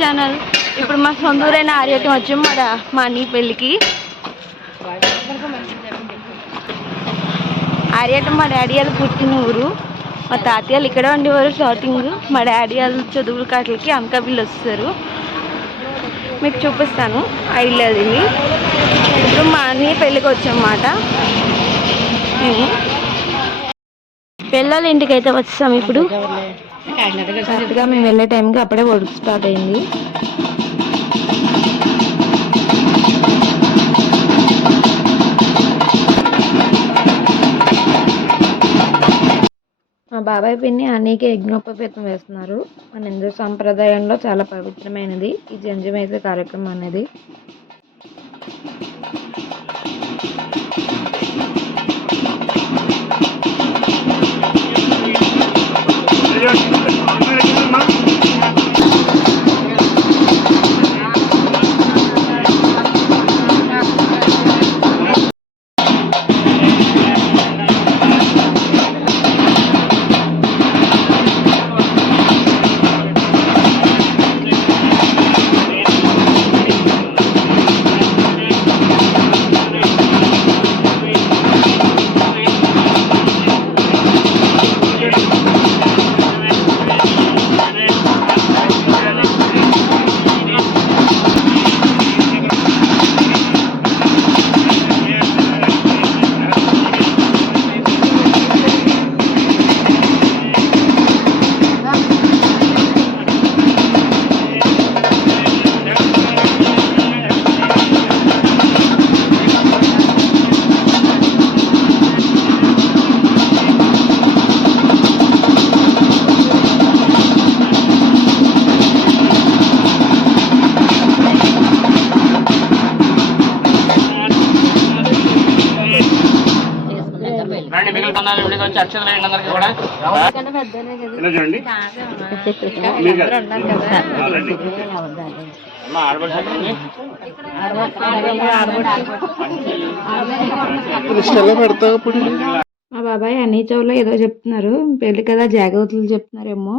Channel ఇప్పుడు మా సొంతూరైన ఆర్యటం వచ్చాం మా మా అన్ని పెళ్ళికి. ఆర్యటం మా డాడీ వాళ్ళు పుట్టిన ఊరు. మా తాతయ్యలు ఇక్కడ ఇక్కడే ఉండేవారు స్టార్టింగ్ మా డాడీ వాళ్ళు చదువుల కాటలకి అనకాపల్లి వస్తారు. మీకు చూపిస్తాను. ఆ ఇల్లు అది. ఇప్పుడు మా అన్నయ్య పెళ్ళికి వచ్చామన్నమాట. మేము. పిల్లల ఇంటికి అయితే వచ్చాము ఇప్పుడు. కరెక్ట్గా మేము వెళ్ళే టైంకి అప్పుడే వర్క్ స్టార్ట్ అయింది. మా బాబాయ్ పిన్ని అన్నీకి యజ్ఞోపవీతం వేస్తున్నారు. మన హిందూ సాంప్రదాయంలో చాలా పవిత్రమైనది. ఈ జంజం కార్యక్రమం అనేది. అందరికీ కూడా చూడండి మా బాబాయ్ అన్ని చోట్ల ఏదో చెప్తున్నారు. పెళ్ళి కదా జాగ్రత్తలు చెప్తున్నారేమో.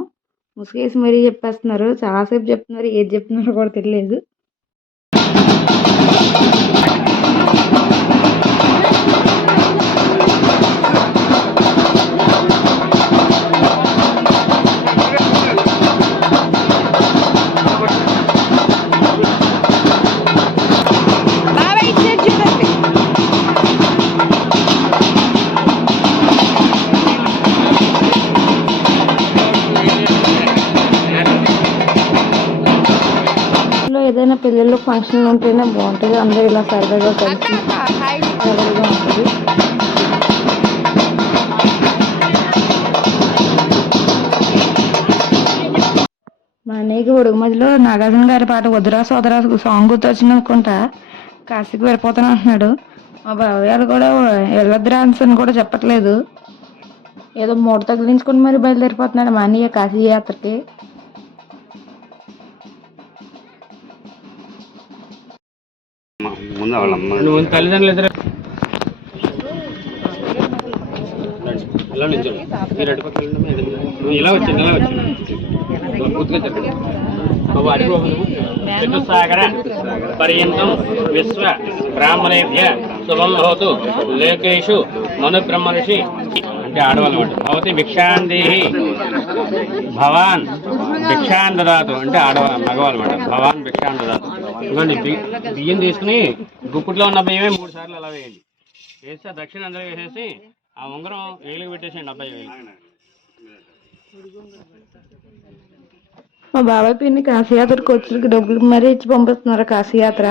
ముసుగేసి మరీ చెప్పేస్తున్నారు. చాలాసేపు చెప్తున్నారు. ఏది చెప్తున్నారో కూడా తెలియలేదు. ఏదైనా పెళ్ళిళ్ళు ఫంక్షన్ ఉంటేనే బాగుంటుంది. అందరూ ఇలా సరదాగా కలిసి సరదాగా ఉంటుంది. మా అన్నయ్యకి ఉడుగు మధ్యలో నాగార్జున గారి పాట వద్దురా సోదరా సాంగ్ గుర్తొచ్చింది అనుకుంటా. కాశీకి వెళ్ళిపోతాను అంటున్నాడు. మా బావయ్యాలు కూడా వెళ్ళొద్దురా అని కూడా చెప్పట్లేదు. ఏదో మూట తగిలించుకుని మరి బయలుదేరిపోతున్నాడు మా అన్నయ్య కాశీ యాత్రకి. ముందు వాళ్ళమ్మ. నువ్వు తల్లిదండ్రులు ఇద్దరు. ఇలా నిల్చోండి. మీరు అటుపక్క వెళ్ళండి, మీరు ఇటు వెళ్ళండి. నువ్వు ఇలా వచ్చింది ఇలా వచ్చింది పూర్తిగా చెప్పండి. బాబు అడుగు బాబు నువ్వు. చతుస్సాగర పర్యంతం విశ్వ బ్రాహ్మణేభ్య శుభం భవతు. లేకేషు మను బ్రహ్మర్షి అంటే ఆడవాళ్ళు భవతి భవాన్ భిక్షాన్ దదాతు అంటే ఆడవాళ్ళ మగవాళ్ళు భవాన్ భిక్షాన్ దదాతు బి- బియ్యం తీసుకుని గుప్పిట్లో ఉన్న బియ్యమే మూడు సార్లు అలా వేయండి. వేస్తే దక్షిణ అందరూ వేసేసి ఆ ఉంగరం వేలుగు పెట్టేసేయండి అబ్బాయి వేలు. మా బాబాయ్ పిన్ని కాశీయాత్ర ఖర్చులకి డబ్బులు మరీ ఇచ్చి పంపిస్తున్నారు కాశీయాత్ర?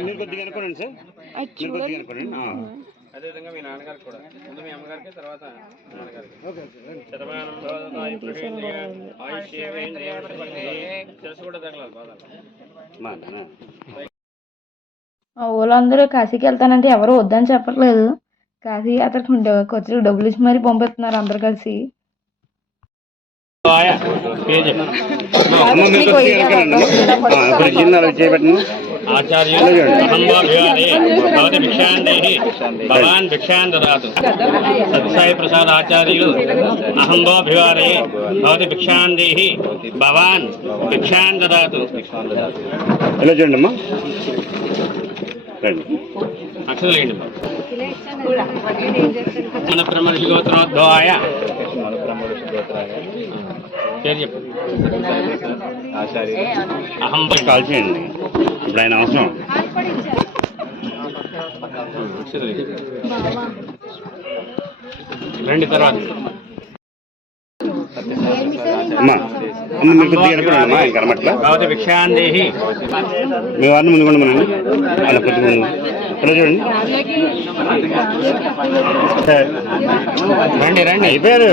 మీరు కొద్దిగా అనుకోండి సార్. మీరు కొద్దిగా అనుకోండి ఆ. అదేవిధంగా మీ నాన్నగారికి కూడా. ముందు మీ అమ్మగారికి తర్వాత నాన్నగారికి. శిరస్సు కూడా తగలాలి. మా ఊళ్ళందరూ కాశీకి వెళ్తానంటే ఎవరు వద్దని చెప్పట్లేదు. కాశీ యాత్రకు ఖర్చులకు డబ్బులు ఇచ్చి మరీ పంపిస్తున్నారు అందరు కలిసి. ఆయా పేరు చెప్పు. అమ్మ మీరు కొద్దిగా వెనకాలండి అమ్మ. ఆ, ఇప్పుడు చిన్నారు చేయబెట్టండి ఆచార్యులు అహంబా విహారే భవతి భిక్షాన్ దేహి భవాన్ భిక్షాన్ సత్సాయి ప్రసాద్ ఆచార్యులు అహంబో భివారే భవతి భిక్షాన్ దేహి భవాన్ భిక్షాన్ ఇలా చూడండి అమ్మా రండి అక్షలేండి మన బ్రహ్మర్షి గోత్రోద్భవాయ పేరు చెప్పు. అహం కాల్ చేయండి. ఇప్పుడు ఆయన అవసరం? రండి తర్వాత. అమ్మ. మీరు కొద్దిగా మీ వారిని ముందు మనండి అలా కొద్దిగా ఇలా చూడండి. రండి రండి. అయిపోయారు.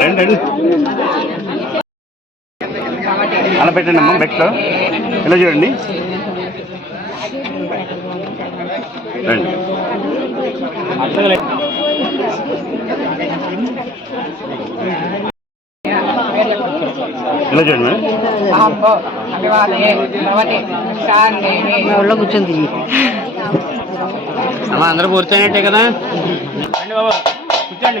రండి రండి. అలా పెట్టండి అమ్మా బెట్లో. ఇలా చూడండి. రండి. ఇలా చూడండి మేడం కూర్చొని అమ్మా అందరూ కూర్చోనట్టే కదా? కూర్చోండి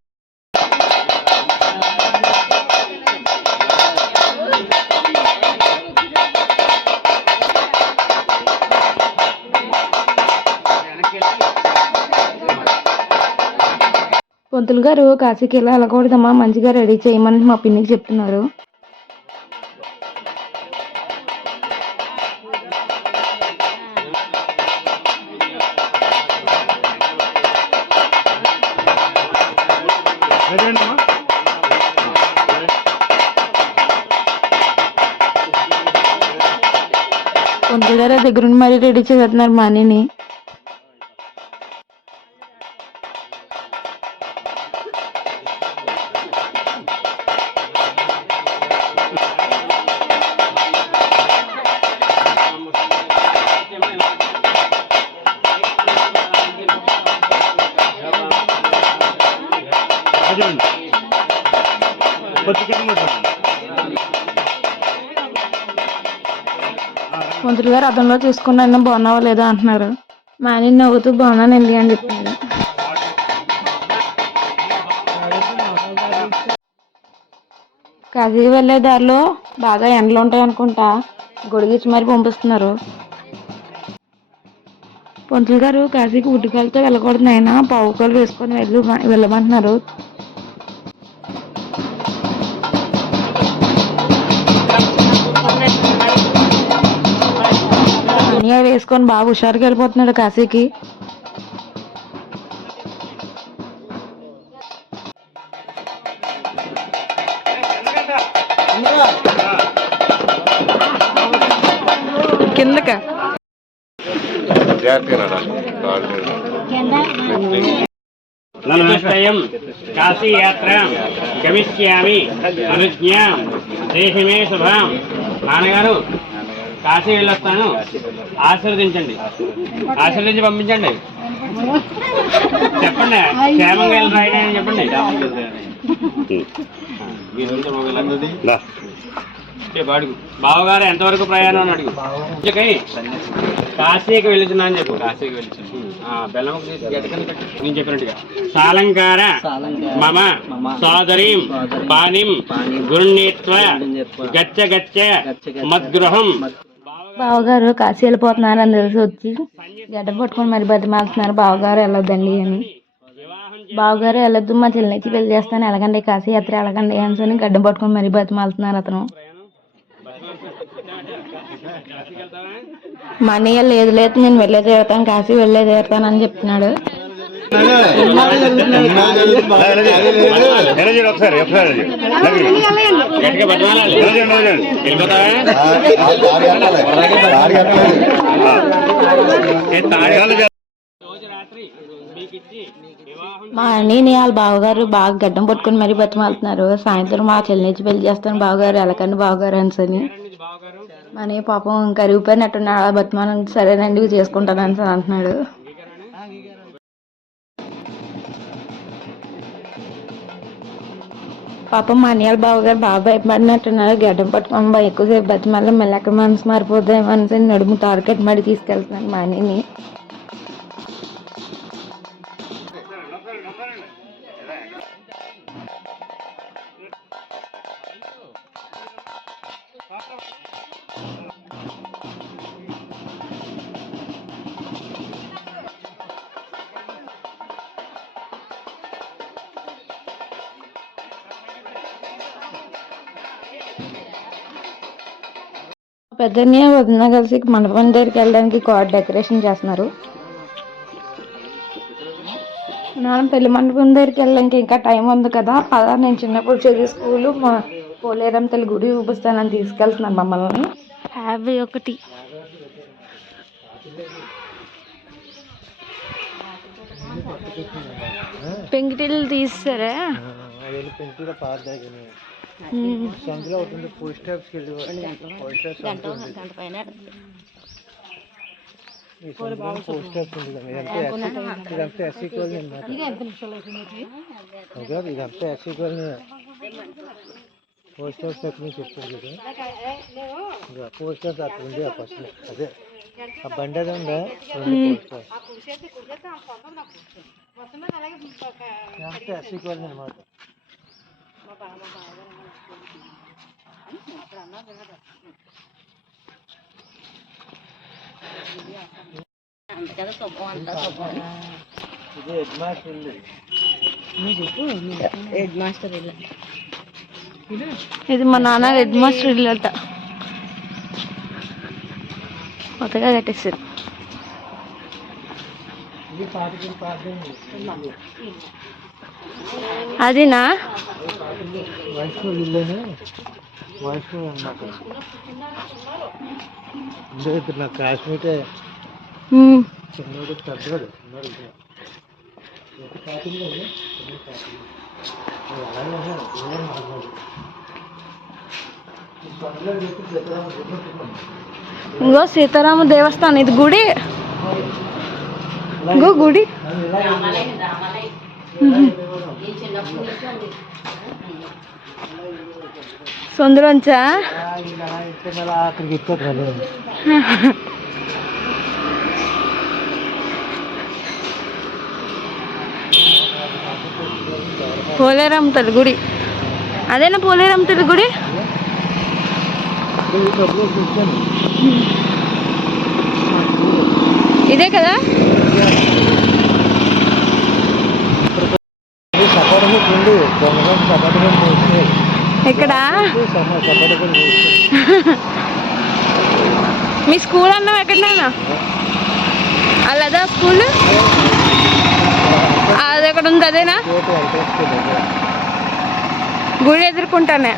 పంతులు గారు కాశీకి వెళ్ళి వెళ్ళకూడదమ్మా మంచిగా రెడీ చేయమని మా పిన్నికి చెప్తున్నారు. ఇలా పంతులు గారు దగ్గరుండి మరీ రెడీ చేస్తున్నారు మా అన్నని పంతులు గారు అర్థంలో చూసుకున్నా బాగున్నావా లేదా అంటున్నారు. మా నవ్వుతూ నవ్వుతూ బాగున్నానండి అని చెప్తున్నారు కాశీకి వెళ్ళే దారిలో బాగా ఎండలు ఉంటాయి అనుకుంటా. గొడిగిచ్చి మరి పంపిస్తున్నారు. పంతులు గారు కాశీకి ఉడ్డుకాయలతో వెళ్ళకూడదు నాయన. పావుకాలు వేసుకొని వెళ్ళు వెళ్ళమంటున్నారు. అన్నీ వేసుకొని బాగా హుషారుగా వెళ్ళిపోతున్నాడు కాశీకి. కిందక. చతుష్టయం కాశీయాత్రాం గమిష్యామి. అనుజ్ఞాం. దేశమే శుభాం. నాన్నగారు కాశీ వెళ్ళొస్తాను. ఆశీర్వదించండి. ఆశీర్వదించి పంపించండి. చెప్పండి. క్షేమంగా రాయని అని చెప్పండి. అడుగు బావగారు ఎంతవరకు ప్రయాణం అని అడుగు. కాశీకి వెళ్తున్నా అని చెప్పు. కాశీకి వెళ్తున్నా బెల్లం. నేను చెప్పినట్టుగా. సాలంకార మమ సోదరీం పానిం గురుణీత్వ గచ్చ గచ్చ మద్గృహం బావగారు కాశీ వెళ్ళిపోతున్నారు అని తెలిసి వచ్చి గడ్డ పట్టుకొని మరి బతిమాలుతున్నారు. బావగారు వెళ్ళొద్దండి అని. బావగారు వెళ్ళొద్దు మా చెల్లికి పెళ్ళి చేస్తాను. ఎలాగండి కాశీ యాత్ర? ఎలాగండి అని గడ్డ పట్టుకొని మరి బతిమాలుతున్నారు అతను. మా అన్నయ్య లేదు లేదు నేను వెళ్ళే తీరుతాను కాశీ వెళ్ళే తీరుతాను అని చెప్తున్నాడు. ఎలా ఒకసారి ఒకసారి మా అన్నయ్యని వాళ్ళ బావగారు బాగా గడ్డం పట్టుకొని మరీ బతిమాలుతున్నారు. సాయంత్రం మా చెల్లినిచ్చి పెళ్ళి చేస్తాను బావగారు ఎలాకండి బావగారు అని చేయండి బావగారు పాపం కరిగిపోయినట్టున్నాడు. అలా బతిమాలని సరేనండి చేసుకుంటాను అని అంటున్నాడు. పాపం మా అన్నయ్య వాళ్ళ బావగారు బాగా భయపడినట్టున్నారు గడ్డం పట్టుకొని బాగా ఎక్కువసేపు బతిమాలి మళ్ళీ అక్కడ మనసు మారిపోతాయి అనేసి నడుము తారకట్టు మడి తీసుకెళ్తున్నాను మా you. పెద్దనే వదిన కలిసి మండపం దగ్గరికి వెళ్ళడానికి కార్డ్ డెకరేషన్ చేస్తున్నారు నాన్న పెళ్ళి మండపం దగ్గరికి వెళ్ళడానికి ఇంకా టైం ఉంది కదా పదా నేను చిన్నప్పుడు చదివే స్కూలు మా పోలేరం తల్లి గుడి చూపిస్తానని తీసుకెళ్తున్నాను మమ్మల్ని యాభై ఒకటి పెంకిటిల్లు తీస్తారా ఉమ్. ఇదంతా ఎస్సీ కాలనీ పోస్ట్ ఆఫీస్ ఎక్కడి నుంచి చెప్తుంది కదా పోస్ట్ ఆఫీస్ అక్కడ ఉంది ఆ ఫస్ట్ అదే ఆ బండి అది ఉందా? పోస్ట్ ఆఫీస్ ఇదంతా ఎస్సీ కాలనీ అనమాట. ఇది హెడ్ మాస్టర్ ఉంది ఇది మా నాన్న హెడ్ మాస్టర్ ఇల్లు అంట. కొత్తగా కట్టేసారు ఇది పాటికి అదినా? నా చిన్నోడు సీతారామ ఇంకో సీతారామ దేవస్థానం ఇది గుడి? ఇంకో గుడి? సొందులోంచా? అక్కడికి ఎక్కువ పోలేరం తల్లి గుడి అదేనా పోలేరం తల్లి గుడి ఇదే కదా? ఇక్కడ మీ స్కూల్ అన్నావు ఎక్కడైనా అలాదా స్కూల్? అది ఎక్కడ ఉంది అదేనా? గుడి ఎదుర్కొంటానే.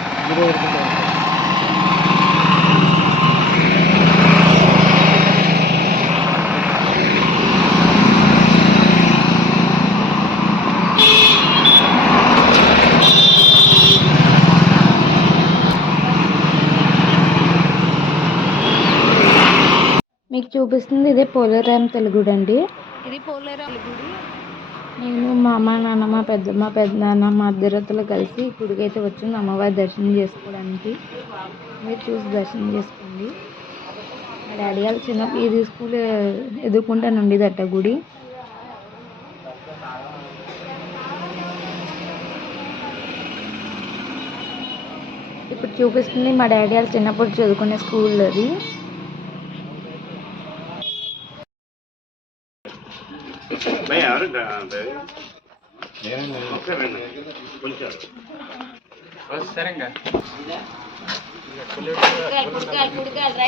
చూపిస్తుంది. ఇదే పోలేరాం తెలుగుడి అండి ఇది పోలేరాం గుడి నేను మా అమ్మ నాన్నమ్మ పెద్దమ్మ పెద్దనాన్న మా అద్దరతులు కలిసి గుడికైతే వచ్చింది అమ్మవారి దర్శనం చేసుకోవడానికి. మీరు చూసి దర్శనం చేసుకోండి. మా డాడీ వాళ్ళు చిన్నప్పుడు ఇది స్కూల్ ఎదుర్కొంటాను ఉండేదట గుడి. ఇప్పుడు చూపిస్తుంది మా డాడీ వాళ్ళు చిన్నప్పుడు చదువుకునే స్కూల్ అది.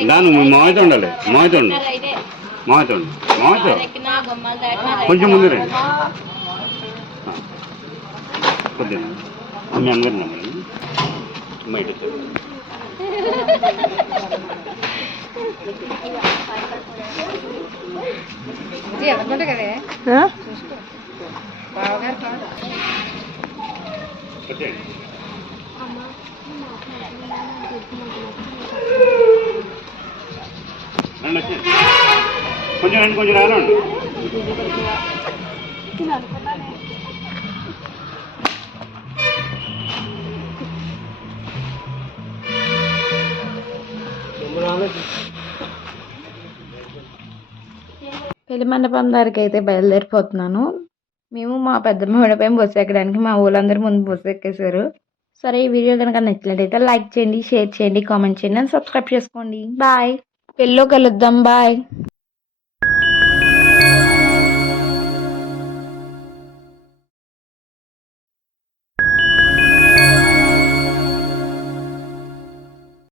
దాని మామయ్యతో ఉండాలి మామయ్యతో ఉండు మామయ్యతో ఉండు మామయ్యతో కొంచెం ముందు రండి కొద్దిగా మీ అమ్మగారు నమ్మని అమ్మ ఇటు చూడు. వచ్చేయండి. రండి వచ్చేయండి. కొంచెం రండి కొంచెం రాలండి పెళ్ళి మండపం దగ్గరికి అయితే బయలుదేరిపోతున్నాను. మేము మా పెద్దమ్మ విడిపోయి బస్సు ఎక్కడానికి మా ఊళ్ళందరూ ముందు బస్సు ఎక్కేశారు. సరే ఈ వీడియో కనుక నచ్చినట్లయితే లైక్ చేయండి షేర్ చేయండి కామెంట్ చేయండి అండ్ సబ్స్క్రైబ్ చేసుకోండి. బాయ్. పెళ్ళిలో కలుద్దాం బాయ్.